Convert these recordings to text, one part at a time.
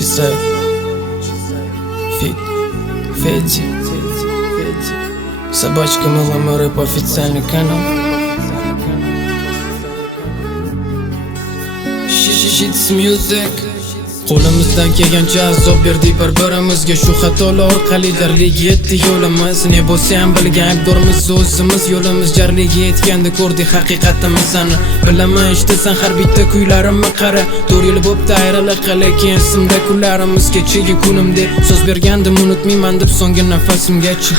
G-Side Fit Федди Собачка мыла мой рэп официальный канал. Shit's music. Qo'limizdan kelgancha azob berdik bir-birimizga. Shu xatolar orqali jarliga yetdi yo'limiz. Ne bo'lsa ham bilgan aybdormiz o'zimiz. Yo'limiz jarliga yetganda ko'rdik haqiqatimizni. Bilaman eshitasan har bitta kuylarimni qara. 4 yil bo'pti ayriliq, lekin esimda kunlarimiz. Kechagi kunim deb so'z bergandim, unutmayman deb so'nggi nafasimgacha.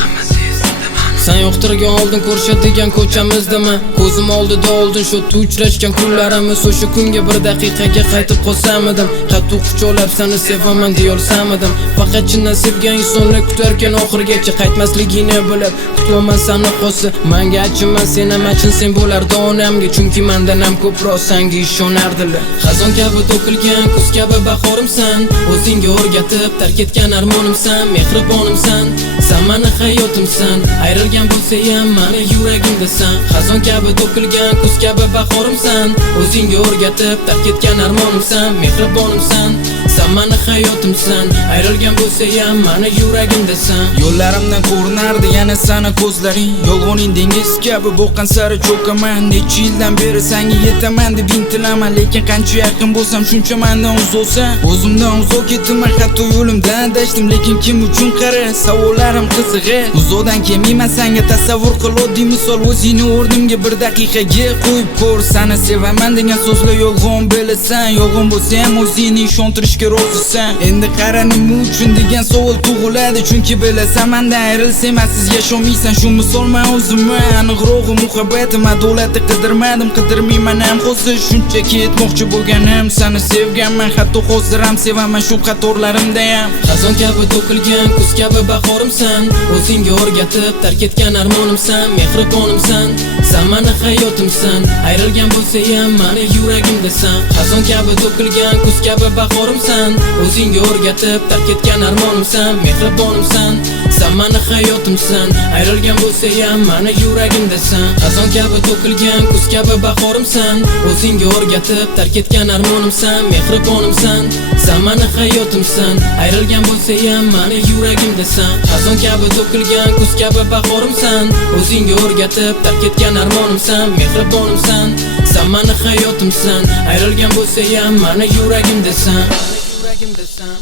Sen yo'qtirgan oldin ko'rishadigan ko'chamizdami? Ko'zim oldida oldin shu uchrashgan kunlarimiz. O'sha kunga bir daqiqaga qaytib qolsam edim, qattiq quchoqlab seni sevaman deya olsam edim. Faqat chindan sevgan insonlar kutarkan oxirigacha qaytmasligini bilib kutmaman seni qo'si. Menga achinma, sen ham achinsen bo'lardi onamga, chunki mendan ham ko'proq senga ishonardilar. Xazon kabi to'kilgan kuz kabi bahorimsan, o'zingga o'rgatib tark etgan armonimsan, mehribonimsan, sen meni hayotimsan. Ayrilgan bo'lsa ham meni yuragimdasan. Xazon kabi to'kilgan kuz kabi bahorimsan, o'zingga o'rgatib tark etgan armonimsan, mehribonimsan, sen meni hayotimsan. Ayrilgan bo'lsa ham meni yuragimdasan. Yo'llarimdan ko'rinardi yana sana ko'zlaring, yolg'oning dengiz kabi boqqan sari cho'kaman. Necha yildan beri senga yetaman deb intilaman, lekin qancha yaqin bo'lsam shuncha mendan uzoqsan. O'zimdan uzoq ketman, hatto yo'limdan adashdim, lekin kim uchun qara, savollarim qizig'i. Uzoqdan kelmayman senga, tasavvur qil oddiy misol, o'zingni o'rnimga bir daqiqaga qo'yib ko'r. Seni sevaman degan so'zlar yolg'on bilasan, yolg'on bo'lsa ham o'zingni ishontirishga rozisan. Endi qara nima uchun degan savol tug'iladi, chunki bilasan mendan ayrilsam siz yasholmaysan. Shu misol men o'zimni aniqrog'i muhabbatim adolatni qidirmadim, qidirmayman ham hozir. Shunchaki aytmoqchi bo'lganim, seni sevganman, hatto hozir ham sevaman shu qatorlarimda ham. Xazon kabi to'kilgan kuz kabi bahorimsan, o'zingga o'rgatib tark etgan armonimsan, mehribonimsan, sen meni hayotimsan. Ayrilgan bo'lsa ham meni yuragimdasan. Xazon kabi to'kilgan kuz kabi bahorimsan, o'zingga o'rgatib tark etgan armonimsan, mehribonimsan, sen meni hayotimsan. Ayrilgan bo'lsa ham meni yuragimdasan. Xazon kabi to'kilgan kuz kabi bahorimsan, o'zingga o'rgatib tark etgan armonimsan, mehribonimsan, sen meni hayotimsan. Ayrilgan bo'lsa ham meni yuragimdasan. Xazon kabi to'kilgan kuz kabi bahorimsan, o'zingga o'rgatib tark etgan armonimsan, mehribonimsan, sen meni hayotimsan. Ayrilgan bo'lsa ham meni yuragimdasan.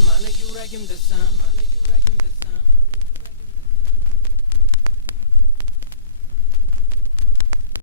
Meni yuragimdasan.